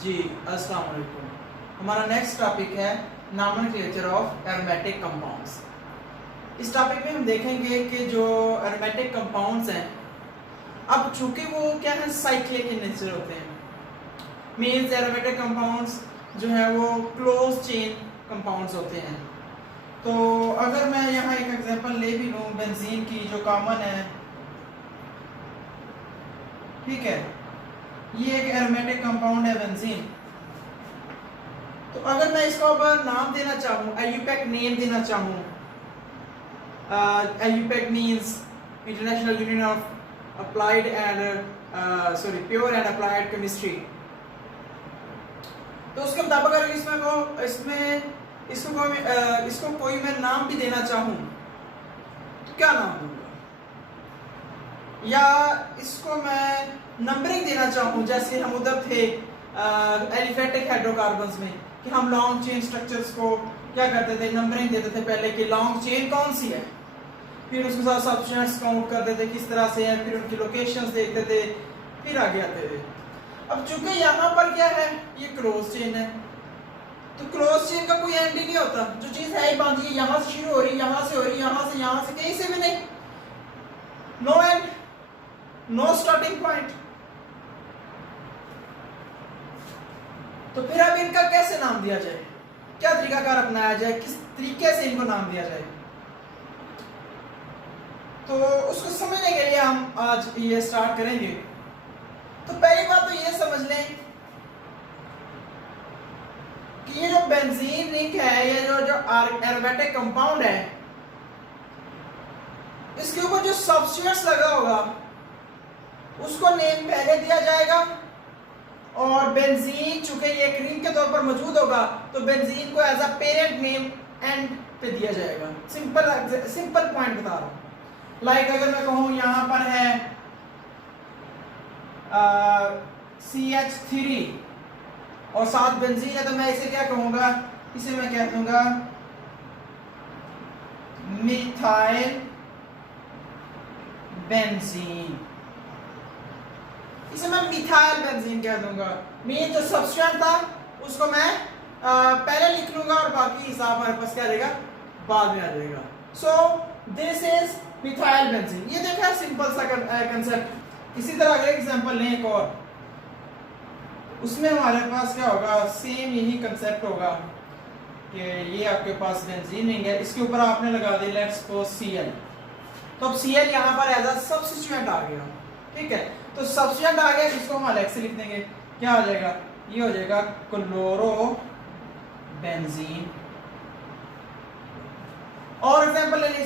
जी अस्सलाम वालेकुम। हमारा नेक्स्ट टॉपिक है नॉमेनक्लेचर ऑफ एरोमेटिक कंपाउंड्स। इस टॉपिक में हम देखेंगे कि जो एरोमेटिक कंपाउंड्स हैं, अब चूंकि वो क्या है साइक्लिक इन नेचर होते हैं, मींस एरोमेटिक कंपाउंड्स जो है वो क्लोज चेन कंपाउंड्स होते हैं। तो अगर मैं यहाँ एक एग्जांपल ले भी लूँ बेंजीन की जो कॉमन है, ठीक है, ये एक एरोमेटिक कंपाउंड है बेंजीन। तो अगर मैं इसको अब नाम देना चाहूँ, आईयूपैक नेम देना चाहूँ, IUPAC means international union of applied and pure and applied chemistry. तो उसके मुताबिक अगर इसको कोई मैं नाम भी देना चाहूँ तो क्या नाम दूंगा, या इसको मैं नंबरिंग देना चाहूँ, जैसे हम उधर थे एलिफेटिक हाइड्रोकार्बन्स में कि हम लॉन्ग चेन स्ट्रक्चर्स को क्या करते थे, नंबरिंग देते थे पहले कि लॉन्ग चेन कौन सी है, फिर उसके साथ सब्सटेंस काउंट करते थे किस तरह से है, फिर उनकी लोकेशंस देखते थे, फिर आगे आते थे। अब चूंकि यहाँ पर क्या है, ये क्लोज चेन है, तो क्लोज चेन का कोई एंड ही नहीं होता। जो चीज है ही बांधी है, यहाँ से शुरू हो रही, यहाँ से हो रही, यहाँ से कहीं से भी नहीं, no end, no starting point. तो फिर अब इनका कैसे नाम दिया जाए, क्या तरीकाकार अपनाया जाए, किस तरीके से इनको नाम दिया जाए, तो उसको समझने के लिए हम आज ये स्टार्ट करेंगे। तो पहली बात तो ये समझ लें कि ये जो बेंजीन रिंग है, ये जो एरोमेटिक कंपाउंड है, इसके ऊपर जो सब्स्टिट्यूएंट्स लगा होगा उसको नेम पहले दिया जाएगा, और बेंजीन चूंकि ये एक रिंग के तौर पर मौजूद होगा तो बेंजीन को as a parent name and पे दिया जाएगा। सिंपल पॉइंट बता रहा हूं। लाइक अगर मैं कहूं यहां पर है CH3 और साथ बेंजीन है, तो मैं इसे क्या कहूंगा, इसे मैं कह दूंगा मिथाइल बेंजीन, इसे मैं मिथाइल बेंजीन कह दूंगा। मीन जो सब्सटेंट था उसको मैं पहले लिख लूंगा और बाकी हिसाब हमारे पास क्या आ जाएगा, बाद में आ जाएगा। So this is methyl benzene. ये देखा सिंपल सा कंसेप्ट। इसी तरह अगर एग्जांपल लें एक और, उसमें हमारे पास क्या होगा, सेम यही कंसेप्ट होगा कि ये आपके पास बेंजीन रिंग है, इसके ऊपर आपने लगा दी लेट्स सपोज Cl। तो अब Cl यहाँ पर एज अ सब्स्टिट्यूएंट आ गया, ठीक है। तो सब्स्टिट्यूएंट आ गया, इसको हम अलग से लिख देंगे, क्या हो जाएगा, ये हो जाएगा क्लोरो बेंजीन। और एग्जांपल ले लें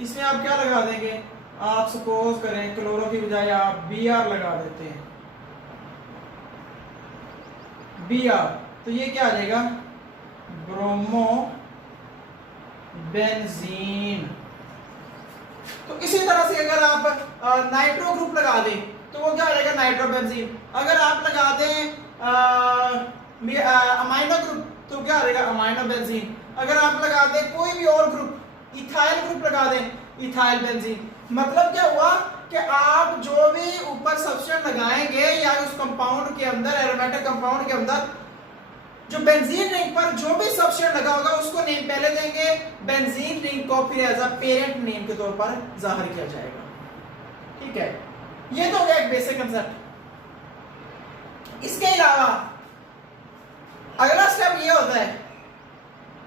इसमें आप क्या लगा देंगे, आप सपोज करें क्लोरो की बजाय आप Br लगा देते हैं, Br, तो ये क्या आ जाएगा, ब्रोमो बेंजीन। तो इसी तरह से अगर आप नाइट्रो ग्रुप लगा दें तो वो क्या हो जाएगा, नाइट्रो बेंजीन। अगर आप लगा दें अमाइनो ग्रुप तो क्या हो जाएगा, अमाइनो बेंजीन। अगर आप लगा दें कोई भी और ग्रुप, इथाइल ग्रुप लगा दें, इथाइल बेंजीन। मतलब क्या हुआ कि आप जो भी ऊपर सब्स्टिट्यूएंट लगाएंगे या उस कंपाउंड के अंदर, एरोमेटिक कंपाउंड के अंदर जो बेंजीन रिंग पर जो भी सब्स्टिट्यूएंट लगा होगा उसको नेम पहले देंगे, बेंजीन रिंग को फिर एज अ पेरेंट नेम के तौर पर जाहिर किया जाएगा, ठीक है। ये तो हो गया एक बेसिक कंसेप्ट। इसके अलावा अगला स्टेप ये होता है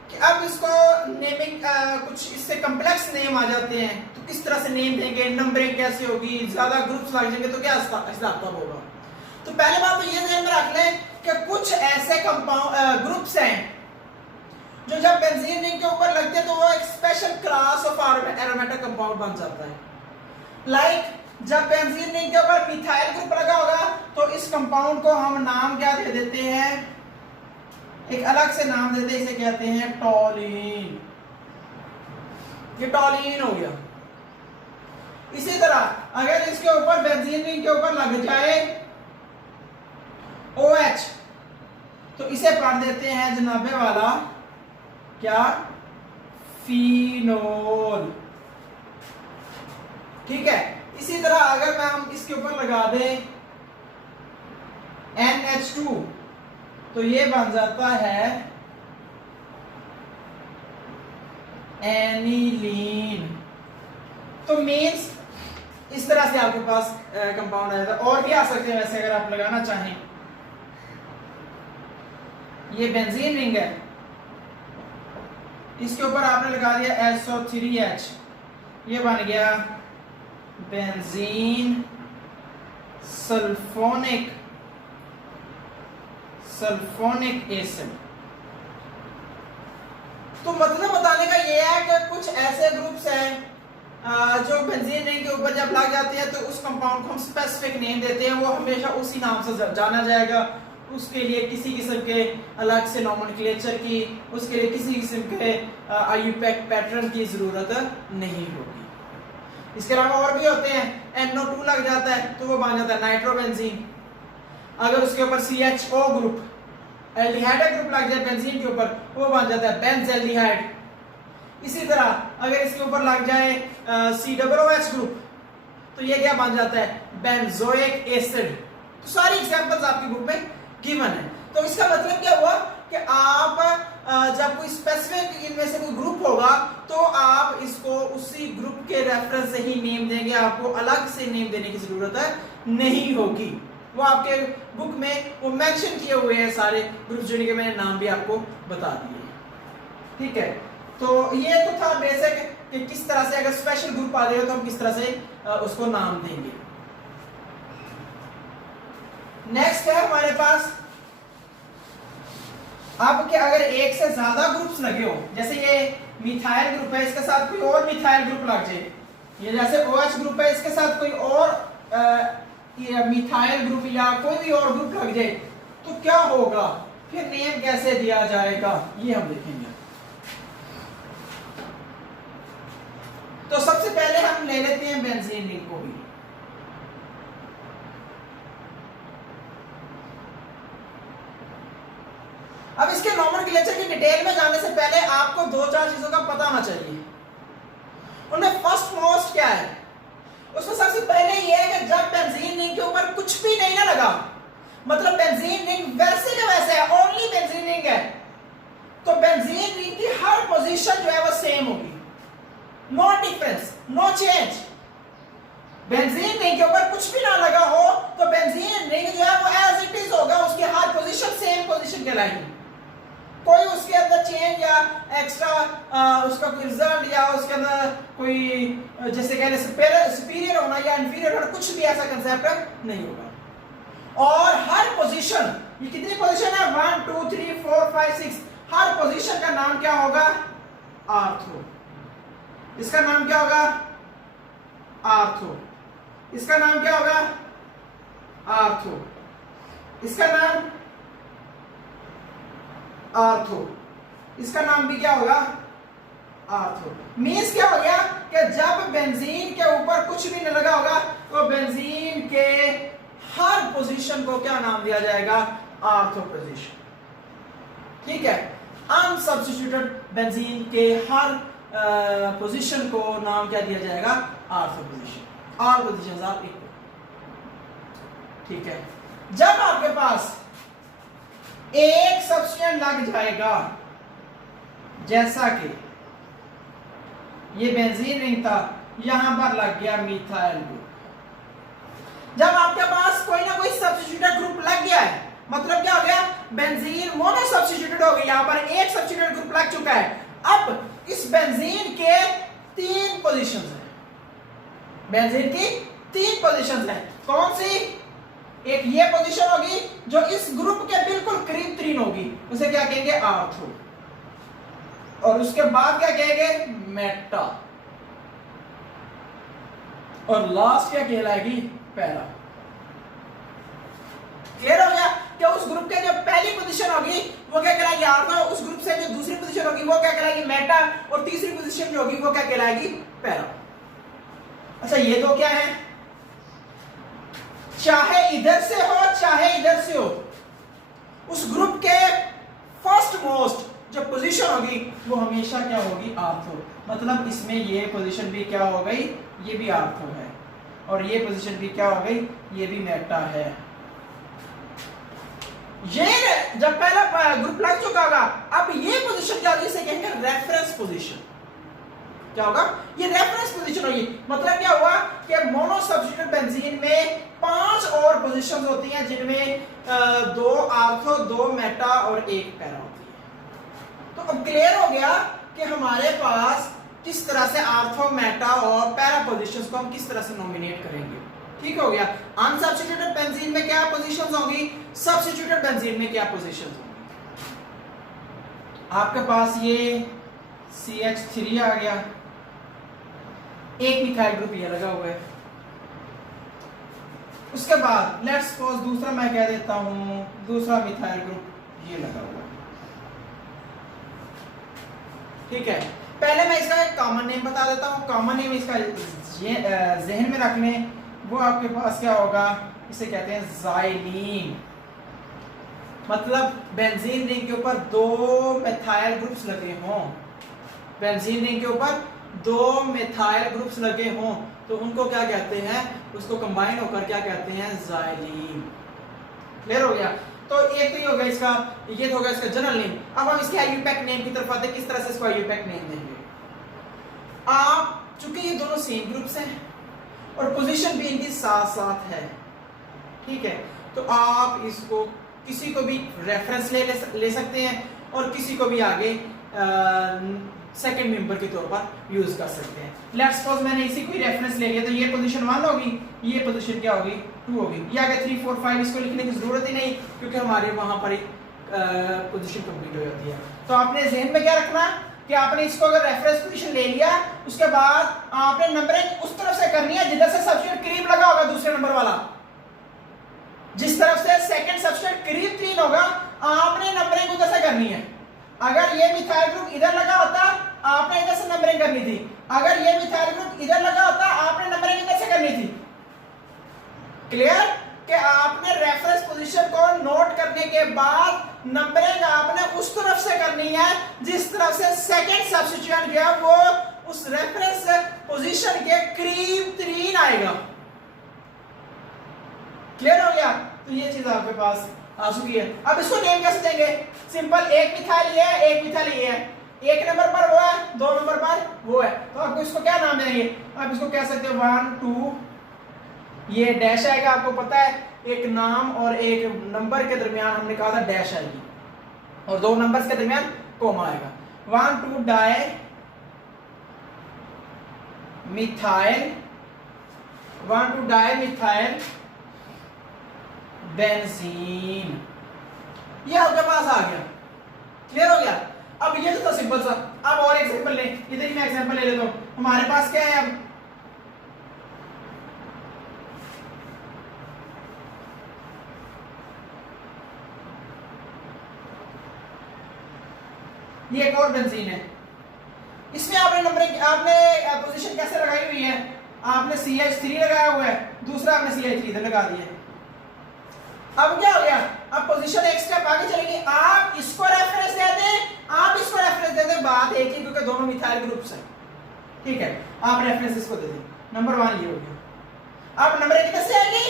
कि अब इसको नेमिंग, कुछ इससे कॉम्प्लेक्स नेम आ जाते हैं, तो किस तरह से नेम देंगे, नंबरिंग कैसे होगी, ज्यादा ग्रुप्स लग जाएंगे तो क्या हिसाब होगा। तो पहले बात तो ये ध्यान में रख लें कि कुछ ऐसे कंपाउंड ग्रुप्स हैं जो जब बेंजीन रिंग के ऊपर लगते हैं तो वो एक special class of aromatic compound बन जाता है। लाइक जब बेंजीन रिंग के ऊपर मिथाइल ग्रुप लगा होगा तो इस कंपाउंड को हम नाम क्या दे देते हैं, एक अलग से नाम देते हैं, इसे कहते हैं टॉलीन। ये टॉलीन हो गया। इसी तरह अगर इसके ऊपर बेंजीन रिंग के ऊपर लग जाए OH तो इसे पढ़ देते हैं जनाबे वाला क्या, फिनोल, ठीक है। इसी तरह अगर मैं हम इसके ऊपर लगा दें NH2 तो ये बन जाता है एनिलीन। तो मीन्स इस तरह से आपके पास कंपाउंड आया था। और भी आ सकते हैं वैसे अगर आप लगाना चाहें। ये बेंजीन रिंग है, इसके ऊपर आपने लगा दिया SO3H, ये बन गया बेंजीन सल्फोनिक एसिड। तो मतलब बताने का ये है कि कुछ ऐसे ग्रुप्स हैं जो बेंजीन रिंग के ऊपर जब लग जाते हैं तो उस कंपाउंड को हम स्पेसिफिक नेम देते हैं, वो हमेशा उसी नाम से जाना जाएगा। उसके लिए किसी किस्म के अलग से नोमेनक्लेचर की, उसके लिए किसी किस्म के IUPAC पैटर्न की जरूरत नहीं होगी। इसके अलावा और भी होते हैं, NO2 लग जाता है तो वो बन जाता है नाइट्रोबेंजीन। अगर उसके ऊपर CHO ग्रुप, एल्डिहाइड ग्रुप लग जाए बेंजीन के ऊपर, वो बन जाता है बेंजेल्डिहाइड। इसी तरह अगर इसके ऊपर लग जाए COOH ग्रुप तो ये क्या बन जाता है, बेंजोइक एसिड। तो सारी एग्जांपल्स आपकी बुक में गिवन है। तो इसका मतलब क्या हुआ कि आप जब कोई स्पेसिफिक इनमें से कोई ग्रुप होगा तो आप इसको उसी ग्रुप के रेफरेंस से ही नेम देंगे, आपको अलग से नेम देने की जरूरत नहीं होगी। वो आपके बुक में वो मेंशन किए हुए हैं सारे ग्रुप, जिनके मैंने नाम भी आपको बता दिए। ठीक है, तो ये तो था बेसिक कि किस तरह से अगर स्पेशल ग्रुप आ जाए तो हम किस तरह से उसको नाम देंगे। नेक्स्ट है हमारे पास अब कि अगर एक से ज्यादा ग्रुप्स लगे हो, जैसे ये मिथाइल ग्रुप है, इसके साथ कोई और मिथाइल ग्रुप लग जाए, ये जैसे OH ग्रुप है, इसके साथ कोई और मिथाइल ग्रुप या कोई भी और ग्रुप लग जाए तो क्या होगा, फिर नेम कैसे दिया जाएगा, ये हम देखेंगे। तो सबसे पहले हम ले लेते हैं बेंजीन रिंग को भी। अब इसके नोमेनक्लेचर की डिटेल में जाने से पहले आपको दो चार चीजों का पता होना चाहिए। उनमें फर्स्ट मोस्ट क्या है, उसमें सबसे पहले ये है कि जब बेंजीन रिंग के ऊपर कुछ भी नहीं ना लगा, मतलब बेंजीन रिंग वैसे के वैसे है, ओनली बेंजीन रिंग है, तो बेंजीन रिंग की हर पोजीशन जो है वो सेम होगी, no difference, no change. Benzene ring के ऊपर कुछ भी ना लगा हो तो बेंजीन रिंग जो है वो एज इट इज होगा, उसकी हर पोजीशन सेम पोजीशन कहलाएगी। कोई उसके अंदर चेंज या एक्स्ट्रा उसका कोई रिजल्ट या उसके अंदर कोई जैसे कहने सुपीरियर होना या इंफीरियर होना, कुछ भी ऐसा कंसेप्ट नहीं होगा। और हर पोजीशन, ये कितनी पोजीशन है, 1 2 3 4 5 6, हर पोजीशन का नाम क्या होगा, आर्थो। इसका नाम क्या होगा, आर्थो। इसका नाम क्या होगा, आर्थो। इसका नाम आर्थो। इसका नाम भी क्या होगा, आर्थो। मींस क्या हो गया कि जब बेंजीन के ऊपर कुछ भी नहीं लगा होगा तो बेंजीन के हर पोजीशन को क्या नाम दिया जाएगा, आर्थो पोजीशन। ठीक है, अनसब्स्टिट्यूटेड बेंजीन के हर पोजीशन को नाम क्या दिया जाएगा, आर्थो पोजीशन। और पोजीशंस आप इक्वल। ठीक है, जब आपके पास एक सब्स्टिट्यूएंट लग जाएगा, जैसा कि ये बेंजीन रिंग था, यहां पर लग गया मिथाइल ग्रुप। जब आपके पास कोई ना कोई सब्स्टिट्यूटेड ग्रुप लग गया है, मतलब क्या हो गया, बेंजीन मोनो सब्स्टिट्यूटेड हो गई, यहां पर एक सब्स्टिट्यूटेड ग्रुप लग चुका है। अब इस बेंजीन के 3 पोजीशंस हैं, बेंजीन की 3 पोजीशंस हैं। कौन सी, एक ये पोजीशन होगी जो इस ग्रुप के बिल्कुल करीब तरीन होगी, उसे क्या कहेंगे, आर्थो। और उसके बाद क्या कहेंगे, मेटा। और लास्ट क्या कहलाएगी, पैरा। क्लियर हो गया कि उस ग्रुप के जो पहली पोजीशन होगी वो क्या कहलाएगी, आर्थो। उस ग्रुप से जो दूसरी पोजीशन होगी वो क्या कहलाएगी, मेटा। और तीसरी पोजीशन जो होगी वो क्या कहलाएगी, पैरा। अच्छा, ये तो क्या है, चाहे इधर से हो चाहे इधर से हो, उस ग्रुप के फर्स्ट मोस्ट जो पोजीशन होगी वो हमेशा क्या होगी, आर्थो। मतलब इसमें ये पोजीशन भी क्या हो गई, ये भी आर्थो है, और ये पोजीशन भी क्या हो गई, ये भी मेटा है। ये जब पहला ग्रुप लग चुका होगा, अब ये पोजीशन क्या होगी, इसे कहेंगे रेफरेंस पोजीशन। क्या होगा, ये रेफरेंस पोजीशन होगी। मतलब क्या हुआ कि मोनो सब्स्टिट्यूटेड बेंजीन में 5 और पोजीशंस होती हैं, जिनमें 2 आर्थो, 2 मेटा और 1 पैरा होती है। तो अब क्लियर हो गया कि हमारे पास किस तरह से आर्थो, मेटा और पैरा पोजीशंस को हम किस तरह से नॉमिनेट करेंगे। ठीक हो गया। अनसब्स्टिट्यूटेड बेंजीन में क्या पोजीशंस होंगी, सब्स्टिट्यूटेड बेंजीन में क्या पोजीशंस होंगी। आपके पास ये CH3 आ गया, एक मिथाइल ग्रुप ये लगा हुआ है। उसके बाद लेट्स सपोज दूसरा मैं कह देता हूं, दूसरा मिथाइल ग्रुप ये लगा हुआ है। ठीक है, पहले मैं इसका एक कॉमन नेम बता देता हूं। कॉमन नेम इसका जहन में रख लें, वो आपके पास क्या होगा, इसे कहते हैं ज़ाइलीन। मतलब बेंजीन रिंग के ऊपर 2 मेथाइल ग्रुप्स लगे हों, बेंजीन रिंग के ऊपर 2 मेथाइल ग्रुप्स लगे हों, तो उनको क्या कहते हैं, उसको कंबाइन होकर क्या कहते हैं, ज़ाइलीन। क्लियर हो गया। तो एक तो ये हो गया इसका, ये तो हो गया इसका जनरल नेम। अब हम इसके आईयूपैक नेम की तरफ आते हैं, किस तरह से इसको आईयूपैक नेम देंगे। आप चूंकि ये दोनों सेम ग्रुप्स हैं और पोजीशन भी इनकी साथ साथ है, ठीक है, तो आप इसको किसी को भी रेफरेंस ले सकते हैं और किसी को भी आगे सेकंड मेंबर के तौर पर यूज कर सकते हैं। लेट्स सपोज मैंने इसी को ही रेफरेंस ले लिया, तो ये पोजीशन 1 होगी, ये पोजीशन क्या होगी, 2 होगी। ये आगे 3 4 5 इसको लिखने की जरूरत ही नहीं, क्योंकि हमारे वहां पर एक पोजीशन कंप्लीट हो जाती है। तो आपने जहन में क्या रखना कि आपने इसको अगर रेफरेंस पोजीशन ले लिया, उसके बाद आपने नंबरिंग उस तरफ से करनी है जिधर से सब्स्टिट्यूट करीब लगा होगा दूसरे नंबर वाला। जिस तरफ से सेकंड सब्स्टिट्यूट करीब 3 होगा, आपने नंबरिंग उधर से करनी है। अगर ये मिथाइल ग्रुप इधर लगा होता, आपने इधर से नंबरिंग करनी थी। अगर ये मिथाइल ग्रुप इधर लगा होता, आपने नंबरिंग इधर से करनी थी। क्लियर कि आपने रेफरेंस पोजीशन को नोट करने के बाद नंबरिंग आपने उस तरफ से करनी है जिस तरफ से सेकंड सब्स्टिट्यूएंट गया, वो उस रेफरेंस पोजीशन के करीब 3 आएगा। क्लियर हो गया। तो ये चीज आपके पास आ चुकी है। अब इसको नेम कैसे देंगे, सिंपल, एक मिथाइल ये है, एक मिथाइल ये है, एक नंबर पर वो है, 2 नंबर पर वो है, तो आपको इसको क्या नाम देंगे, आप इसको कह सकते हैं 1 2, ये डैश आएगा, आपको पता है एक नाम और एक नंबर के दरमियान हमने कहा था डैश आएगी, और 2 नंबर्स के दरमियान कोमा आएगा। 1 2 di methyl, 1 2 di methyl benzene, ये आपके पास आ गया। क्लियर हो गया। अब ये तो सिंपल सा। अब और एग्जांपल ले, इधर ही मैं एग्जांपल ले लेता हूं। हमारे पास क्या है, अब ये एक और बेंजीन है, इसमें आपने नंबरिंग, आपने पोजीशन कैसे लगाई हुई है, आपने CH3 लगाया हुआ है, दूसरा आपने CH3 इधर लगा दिया। अब क्या हो गया, अब पोजीशन एक स्टेप आगे चलेगी, आप इसको रेफरेंस दे दें, आप इसको रेफरेंस दे दें, बात एक ही, क्योंकि दोनों मिथाइल ग्रुप्स हैं। ठीक है, आप रेफरेंस इसको दे दें, नंबर 1 ये हो गया। अब नंबर किधर से आएगी,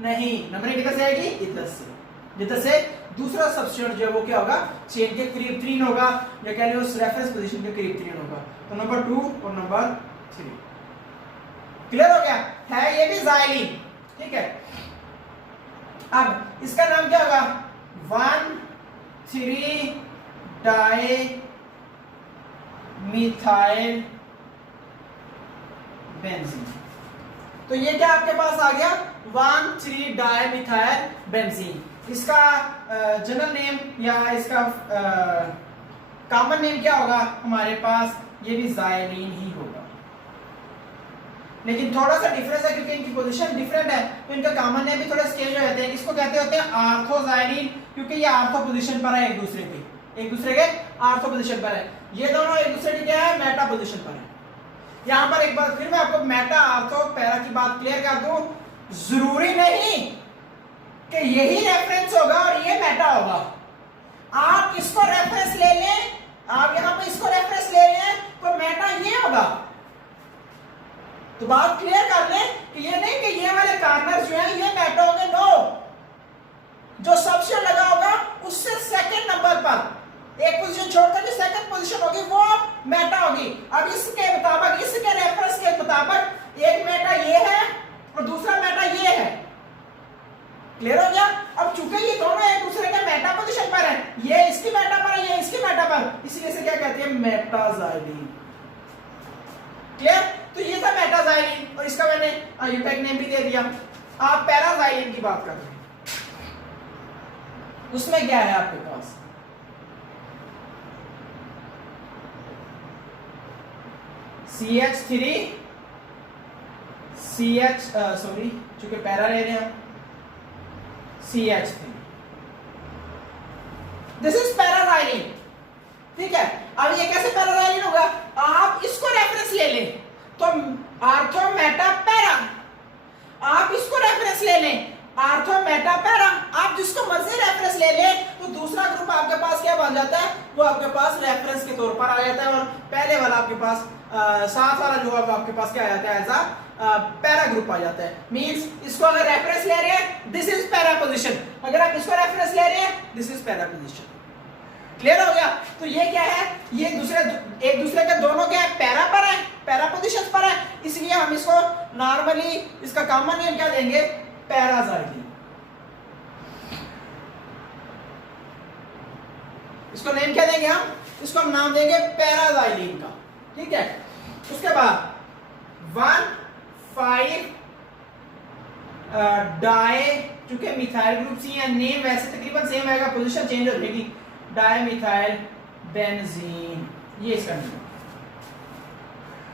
नहीं, नंबर किधर से आएगी, इधर से, जिधर से दूसरा सब्स्टिट्यूएंट जो है वो क्या होगा, चेन के करीब 3 होगा, या कह लो उस रेफरेंस पोजीशन के करीब 3 होगा, तो नंबर 2 और नंबर 3। क्लियर हो गया है, ये भी ज़ाइलीन। ठीक है, अब इसका नाम क्या होगा, 1 3 डाई मिथाइल बेंजीन। तो ये क्या आपके पास आ गया, 1 3 डाई मिथाइल बेंजीन। इसका जनरल नेम या इसका कॉमन नेम क्या होगा हमारे पास, ये भी ज़ाइलीन ही होगा, लेकिन थोड़ा सा डिफरेंस है क्योंकि इनकी पोजीशन डिफरेंट है, तो इनका कॉमन नेम भी थोड़ा चेंज हो जाते हैं। इसको कहते होते हैं आर्थोज़ाइलीन, क्योंकि ये आर्थो पोजीशन पर है, एक दूसरे के आर्थो पोजीशन पर है। ये दोनों एक दूसरे की क्या है, मेटा पोजीशन पर है। यहां पर एक बार फिर मैं आपको मेटा आर्थो पैरा की बात क्लियर कर दूं, जरूरी नहीं कि यही रेफरेंस होगा और ये मेटा होगा। आप इसको रेफरेंस ले लें, आप यहां पे इसको रेफरेंस ले रहे हैं तो मेटा ये होगा। तो बात क्लियर कर लें कि ये नहीं कि ये वाले कॉर्नर जो हैं ये मेटा होंगे, नो, जो सबसे लगा होगा उससे पर एक पोजीशन छोड़कर जो सेकंड पोजीशन होगी वो मेटा होगी। अब इसके मुताबिक, इसके रेफरेंस के मुताबिक एक मेटा ये है और दूसरा मेटा ये है। क्लियर हो गया? अब चूंकि ये दोनों एक दूसरे के मेटा पोजीशन पर है, ये इसकी मेटा पर है, ये इसकी मेटा पर, इसीलिए से क्या कहते हैं, मेटाजाइलीन। क्लियर? तो ये था मेटाजाइलीन और इसका मैंने यूपैक नेम भी दे दिया। आप पैराजाइलीन की बात कर रहे हैं, उसमें क्या है आपके पास, CH3 CH सॉरी चूंकि पैरा ले रहे हैं CH3, दिस इज पैराजाइलीन। ठीक है, अब ये कैसे पैराजाइलीन होगा, आप इसको रेफरेंस ले लें तो आर्थो मेटा पैरा, आप इसको रेफरेंस ले लें आर्थो मेटा पैरा, आप जिसको मर्जी रेफरेंस ले लें तो दूसरा ग्रुप आपके पास क्या बन जाता है, वो आपके पास रेफरेंस के तौर पर आ जाता है और पहले वाला आपके पास साथ वाला जो है आपके पास क्या आ जाता है, एज अ पैरा ग्रुप आ जाता है। मींस इसको अगर रेफरेंस ले रहे हैं दिस इज पैरा पोजीशन, अगर आप इसको रेफरेंस ले रहे हैं this is para position. Clear हो गया? तो ये क्या है, ये एक दूसरे के दोनों क्या है, पैरा पर है, पैरा पोजीशन पर है, इसलिए हम इसको नॉर्मली इसका कॉमन नेम क्या देंगे, पैराजाइलीन। इसको नेम क्या देंगे हम, इसको हम नाम देंगे पैराजाइलीन का। ठीक है, उसके बाद 1,5 डाई, चूंकि मिथाइल ग्रुप सी है, नेम वैसे तकरीबन सेम आएगा, पोजीशन चेंज हो जाएगी, डाईमिथाइल बेंजीन, ये इसका नेम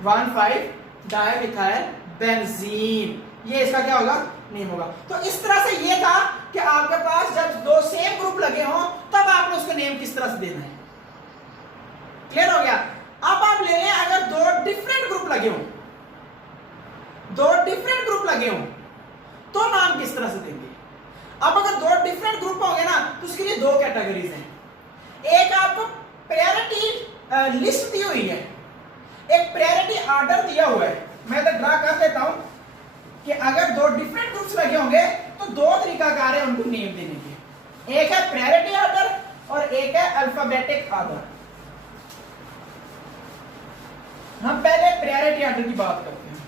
1,5 डाईमिथाइल बेंजीन, ये इसका क्या होगा, नेम होगा। तो इस तरह से ये था कि आपके पास जब दो सेम ग्रुप लगे हों तब आपने उसको नेम किस तरह से देना है। क्लियर हो गया? अब आप ले लें अगर दो डिफरेंट ग्रुप लगे हों, दो डिफरेंट ग्रुप लगे हों तो नाम किस तरह से देंगे। अब अगर दो डिफरेंट ग्रुप होंगे ना तो उसके लिए दो कैटेगरीज हैं, एक आपको प्रायोरिटी लिस्ट दी हुई है, एक प्रायोरिटी ऑर्डर दिया हुआ है। मैं तो ड्रा कर देता हूं कि अगर दो डिफरेंट ग्रुप्स लगे होंगे तो दो तरीकाकार है उनको नेम देने के, एक है प्रायोरिटी ऑर्डर और एक है अल्फाबेटिक ऑर्डर। हम पहले प्रायोरिटी ऑर्डर की बात करते हैं।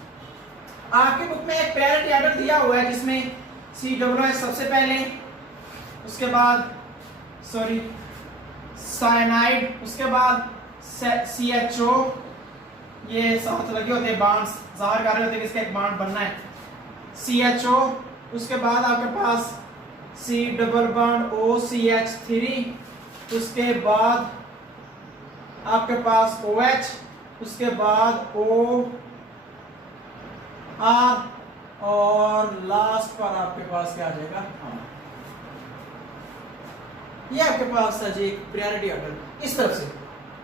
आपकी बुक में एक प्रायोरिटी ऑर्डर दिया हुआ है जिसमें CWS सबसे पहले, उसके बाद सॉरी साइनाइड, उसके बाद CHO, ये साथ लगे होते हैं बॉन्ड्स, जाहिर कर रहे होते हैं कि इसका एक बॉन्ड बनना है, CHO, उसके बाद आपके पास C डबल बॉन्ड OCH3, उसके बाद आपके पास OH, उसके बाद OR और लास्ट पर आपके पास क्या आ जाएगा, ये आपके पास है जी प्रायोरिटी ऑर्डर इस तरफ से,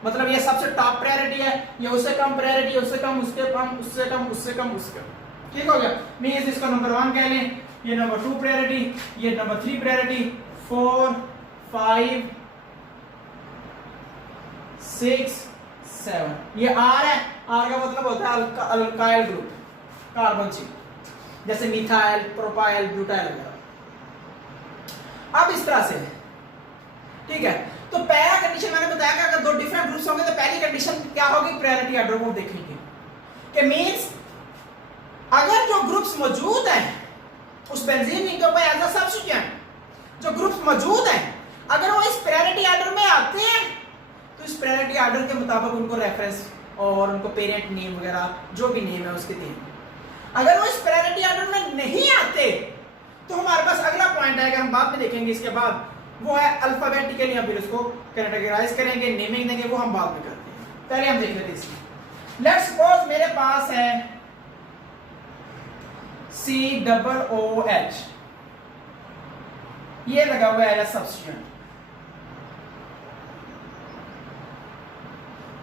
मतलब ये सबसे टॉप प्रायोरिटी है, ये उससे कम प्रायोरिटी, उससे कम, उसके कम, उससे कम, उससे कम, उससे कम। ठीक हो गया? मींस इसको नंबर 1 कह लें, ये नंबर 2 प्रायोरिटी, ये नंबर 3 प्रायोरिटी, 4 5 6 7, ये R है, R का मतलब होता है अल्काइल ग्रुप, कार्बन चेन, जैसे मिथाइल, प्रोपाइल, ब्यूटाइल वगैरह। अब इस तरह से, ठीक है, तो पहला कंडीशन मैंने बताया कि अगर दो डिफरेंट ग्रुप्स होंगे तो पहली कंडीशन क्या होगी, प्रायोरिटी ऑर्डर को देखेंगे कि मींस अगर जो ग्रुप्स मौजूद हैं उस बेंजीन रिंग के ऊपर एज अ सब्स्टिट्यूएंट, जो ग्रुप्स मौजूद हैं अगर वो इस प्रायोरिटी ऑर्डर में आते हैं तो इस प्रायोरिटी ऑर्डर के मुताबिक उनको रेफरेंस और उनको पेरेंट नेम वगैरह जो भी नेम है उसके देंगे। अगर वो इस प्रायोरिटी ऑर्डर में नहीं आते तो हमारे पास अगला पॉइंट आएगा, हम बाद में देखेंगे इसके बाद, वो है अल्फाबेटिकली हम फिर उसको कैटेगराइज करेंगे, नेमिंग देंगे, वो हम बाद में करते हैं। पहले हम देख लेते हैं इसमें। लेट्स सपोज मेरे पास है COOH, ये लगा हुआ है सब्स्टिट्यूएंट,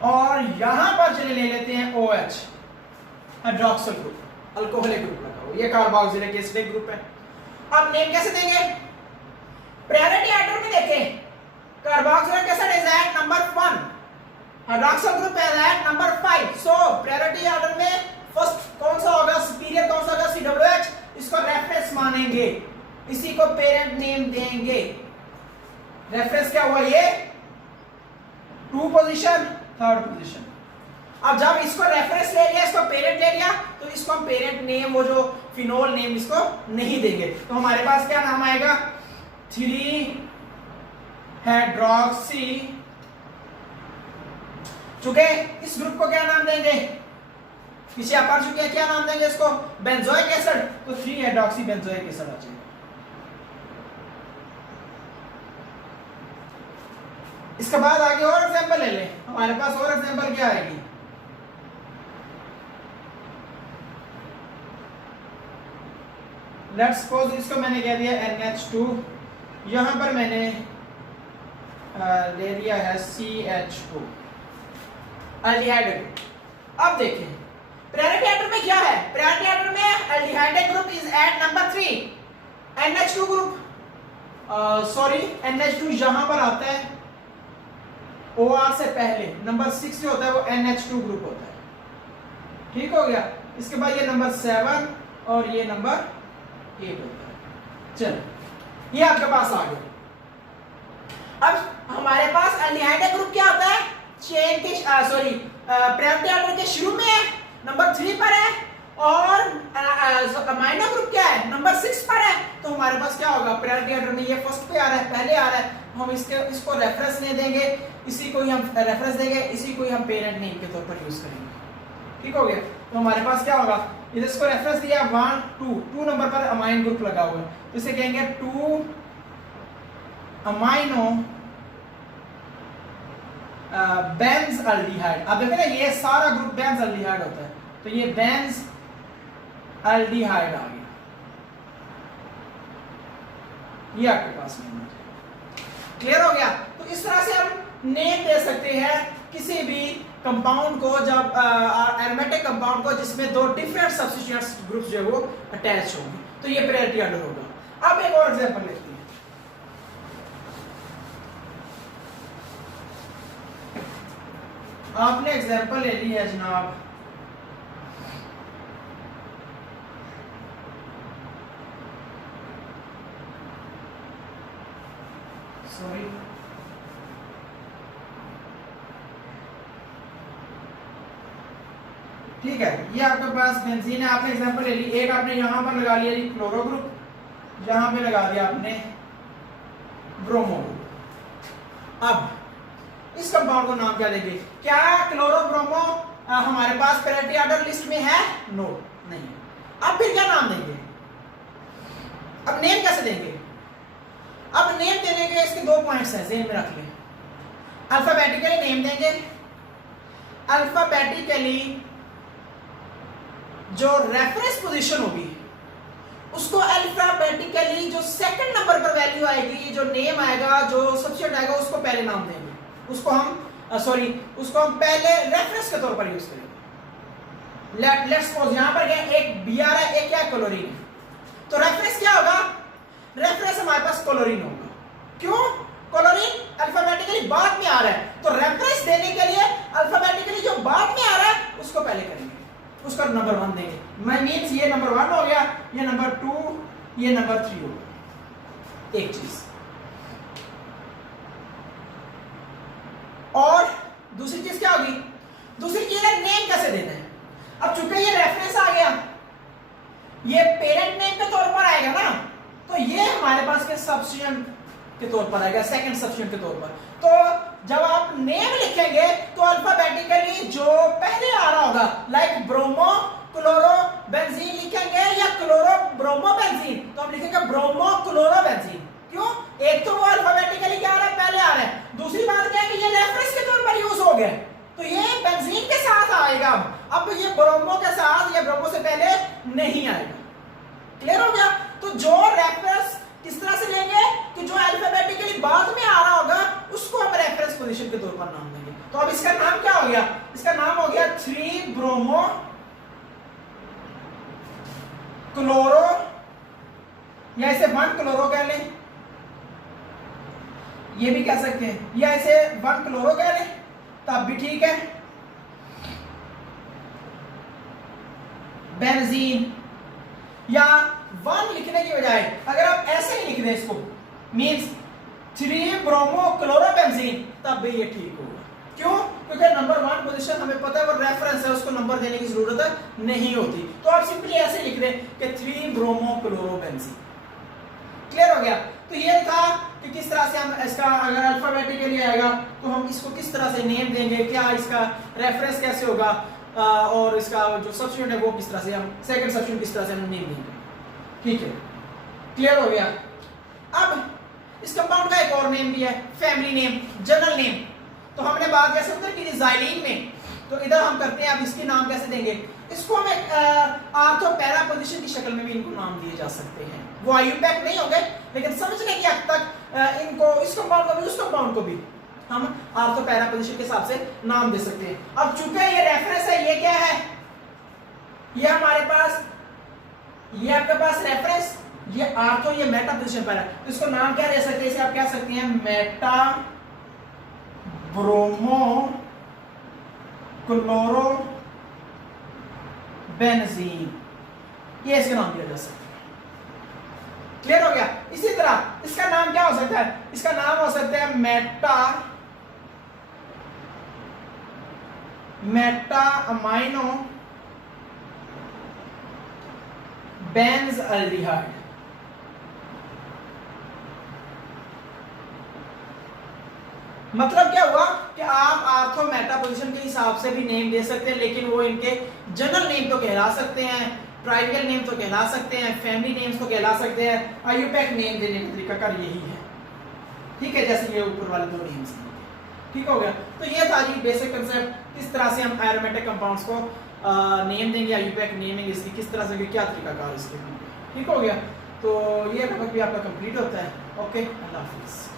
और यहां पर चले ले लेते हैं OH, hydroxyl group, alcoholic group लगा हुआ, ये कार्बोक्सिलिक एसिडिक ग्रुप है। अब नेम कैसे देंगे, प्रायोरिटी ऑर्डर में देखें, carboxylic acid is at number 1, hydroxyl group is at number 5, so priority order में फर्स्ट कौन सा होगा, सुपीरियर कौन सा होगा, COOH, इसको रेफरेंस मानेंगे, इसी को पेरेंट नेम देंगे। रेफरेंस क्या हुआ, ये 2 पोजीशन, 3rd पोजीशन। अब जब इसको रेफरेंस ले लिया, इसको पेरेंट ले लिया, तो इसको हम पेरेंट नेम, वो जो फिनोल नेम, इसको नहीं देंगे। तो हमारे पास क्या नाम आएगा, 3 हाइड्रोक्सी, चुके इस ग्रुप को क्या नाम देंगे, पीछे आप पढ़ चुके हैं, क्या नाम देंगे इसको, बेंजोइक एसिड, तो 3 हाइड्रोक्सी बेंजोइक एसिड आ जाएगा। इसके बाद आगे और एग्जांपल ले लें, हमारे पास और एग्जांपल क्या आएगी, लेट्स सपोज इसको मैंने कह दिया NH2, यहां पर मैंने ले लिया है CH2 एल्डिहाइड। अब देखें प्रायोरिटी ऑर्डर में क्या है, प्रायोरिटी ऑर्डर में aldehyde group is at number 3, NH2 group, sorry NH2 यहां पर आता है OR से पहले, नंबर 6 जो होता है वो NH2 ग्रुप होता है, ठीक हो गया। इसके बाद ये नंबर 7 और ये नंबर 8 होता है। चलो ये आपके पास आ गया। अब हमारे पास एल्डिहाइड ग्रुप क्या होता है, चेन के प्रायोरिटी ऑर्डर के शुरू में है, नंबर 3 पर है, और अमाइनो ग्रुप क्या है, नंबर 6 पर है। तो हमारे पास क्या होगा, प्रायोरिटी ऑर्डर में ये फर्स्ट पे आ रहा है, पहले आ रहा है, हम इसको रेफरेंस नहीं देंगे, इसी को ही हम रेफरेंस देंगे, इसी को ही हम पेरेंट नेम के तौर पर यूज करेंगे, ठीक हो गया। तो हमारे पास क्या होगा, इसको रेफरेंस दिया 1 2 नंबर पर अमाइन ग्रुप लगा हुआ है, तो इसे कहेंगे 2 अमाइनो बेंज एल्डिहाइड। अब देखो ना ये सारा ग्रुप बेंज एल्डिहाइड होता है, तो ये बेंज एल्डिहाइड आ गया, ये आपके पास नेम है, क्लियर हो गया। तो इस तरह से हम नेम दे सकते हैं किसी भी कंपाउंड को, जब एरोमेटिक कंपाउंड को जिसमें 2 डिफरेंट सब्स्टिट्यूएंट्स ग्रुप्स जो है वो अटैच होंगे, तो ये प्रायोरिटी ऑर्डर होगा। अब एक और एग्जांपल लेते हैं, आपने एग्जांपल ले ली है जनाब, सॉरी ठीक है, ये आपके पास बेंजीन है, आपने एग्जांपल ले ली, एक आपने यहां पर लगा लिया जी क्लोरो ग्रुप, यहां पे लगा दिया आपने ब्रोमो ग्रुप। अब इस कंपाउंड को नाम क्या देंगे, क्या क्लोरो ब्रोमो हमारे पास प्रायोरिटी ऑर्डर लिस्ट में है, नो नहीं। अब फिर क्या नाम देंगे, अब नेम कैसे देंगे, अब नेम देने के इसके 2 पॉइंट्स हैं, ज़हन में रख लें। अल्फाबेटिकली नेम देंगे, अल्फाबेटिकली जो रेफरेंस पोजीशन होगी उसको अल्फाबेटिकली जो सेकंड नंबर पर वैल्यू आएगी, जो नेम आएगा, जो सब्स्टिट्यूएंट आएगा, उसको पहले नाम देंगे, उसको हम पहले रेफरेंस के तौर पर यूज करेंगे। लेट्स सपोज यहां पर एक Br है, एक क्या क्लोरीन है, तो रेफरेंस क्या होगा, रेफरेंस हमारे पास क्लोरीन होगा। क्यों, क्लोरीन अल्फाबेटिकली बाद में आ रहा है, तो रेफरेंस देने के लिए अल्फाबेटिकली जो बाद में आ रहा है उसको पहले करेंगे, उसका नंबर 1 देंगे। मैं मींस ये नंबर 1 हो गया, ये नंबर 2, ये नंबर 3 हो गया, एक चीज। और दूसरी चीज क्या होगी, दूसरी चीज है नेम कैसे देना है। अब चूंकि ये रेफरेंस आ गया, ये पेरेंट नेम के तौर पर आएगा ना, तो ये हमारे पास के सब्स्टिट्यूएंट के तौर पर आएगा, सेकंड सब्स्टिट्यूएंट के तौर पर। तो जब आप नेम लिखेंगे तो अल्फाबेटिकली जो पहले आ रहा होगा, लाइक ब्रोमो क्लोरो बेंजीन लिखेंगे या क्लोरो ब्रोमो बेंजीन, तो हम लिखेंगे ब्रोमो क्लोरो बेंजीन। क्यों, एक तो वो अल्फाबेटिकली क्या आ रहा है, पहले आ रहा है, दूसरी बात क्या है कि ये रेफरेंस के तौर पर यूज हो गया, तो ये बेंजीन के साथ आएगा। अब ये ब्रोमो के साथ या ब्रोमो से पहले नहीं आएगा, क्लियर हो गया। तो जो रेफरेंस किस तरह से लेंगे कि जो अल्फाबेटिकली बाद में आ रहा होगा उसको हम रेफरेंस पोजीशन के तौर पर नाम देंगे। तो अब इसका नाम क्या हो गया, इसका नाम हो गया 3 ब्रोमो क्लोरो, या इसे 1 क्लोरो कह लें, ये भी कह सकते हैं, या इसे 1 क्लोरो कह लें तब भी ठीक है। बेंजीन, या 1 लिखने की बजाय अगर आप ऐसे ही लिख दें इसको, मींस 3 ब्रोमो क्लोरो बेंजीन, तब भी ये ठीक होगा। क्यों? क्योंकि नंबर 1 पोजीशन हमें पता है वो रेफरेंस है, उसको नंबर देने की जरूरत नहीं होती। तो आप सिंपली ऐसे लिख दें कि 3 ब्रोमो क्लोरोबेंजीन। क्लियर हो गया? तो ये था कि किस तरह से हम इसका, अगर अल्फाबेटिकली आएगा तो हम इसको किस तरह से नेम देंगे, क्या इसका रेफरेंस कैसे होगा, और इसका जो सब्स्टिट्यूट है वो किस तरह से हम, सेकंड सब्स्टिट्यूट किस तरह से हम नेम देंगे। ठीक है, क्लियर हो गया? अब इस कंपाउंड का एक और नेम भी है, फैमिली नेम, जनरल नेम। तो हमने बात कैसे उधर की जाइलीन में, तो इधर हम करते हैं अब इसके नाम कैसे देंगे। इसको हम एक आर्थो पैरा पोजीशन की शक्ल में भी इनको नाम दिए जा सकते हैं। वो आईयूपैक नहीं होंगे, लेकिन समझने की हद तक इनको, इस कंपाउंड को भी उस कंपाउंड को भी हम आर्थो पैरा पोजीशन के हिसाब से नाम दे सकते हैं। अब चूंकि ये रेफरेंस है, ये क्या है, ये हमारे पास, ये आपके पास रेफरेंस, ये आर्थो, ये मेटा पोजीशन पर है, तो इसको नाम क्या दे सकते हैं, इसे आप क्या सकते हैं, मेटा ब्रोमो क्लोरो बेंजीन, ये इसका नाम दिया जा सकता है। क्लियर हो गया? इसी तरह इसका नाम क्या हो सकता है, इसका नाम हो सकता है मेटा अमाइनो बेंजल्डिहाइड। मतलब क्या हुआ कि आप आर्थो मेटा पोजीशन के हिसाब से भी नेम दे सकते हैं, लेकिन वो इनके जनरल नेम तो कहला सकते हैं, ट्राइवियल नेम तो कहला सकते हैं, फैमिली नेम्स तो कहला सकते हैं, आईयूपैक नेम देने का तरीका कर यही है। ठीक है, जैसे ये ऊपर वाले 2 नेम्स हैं। ठीक हो गया? तो ये था जी बेसिक कंसेप्ट, किस तरह से हम एरोमेटिक कंपाउंड्स को नेम देंगे, आईयूपैक नेमिंग इसकी किस तरह से, क्या तरीकाकार इसके। ठीक हो गया? तो ये टॉपिक भी आपका कंप्लीट होता है। ओके, अल्लाह हाफिज़।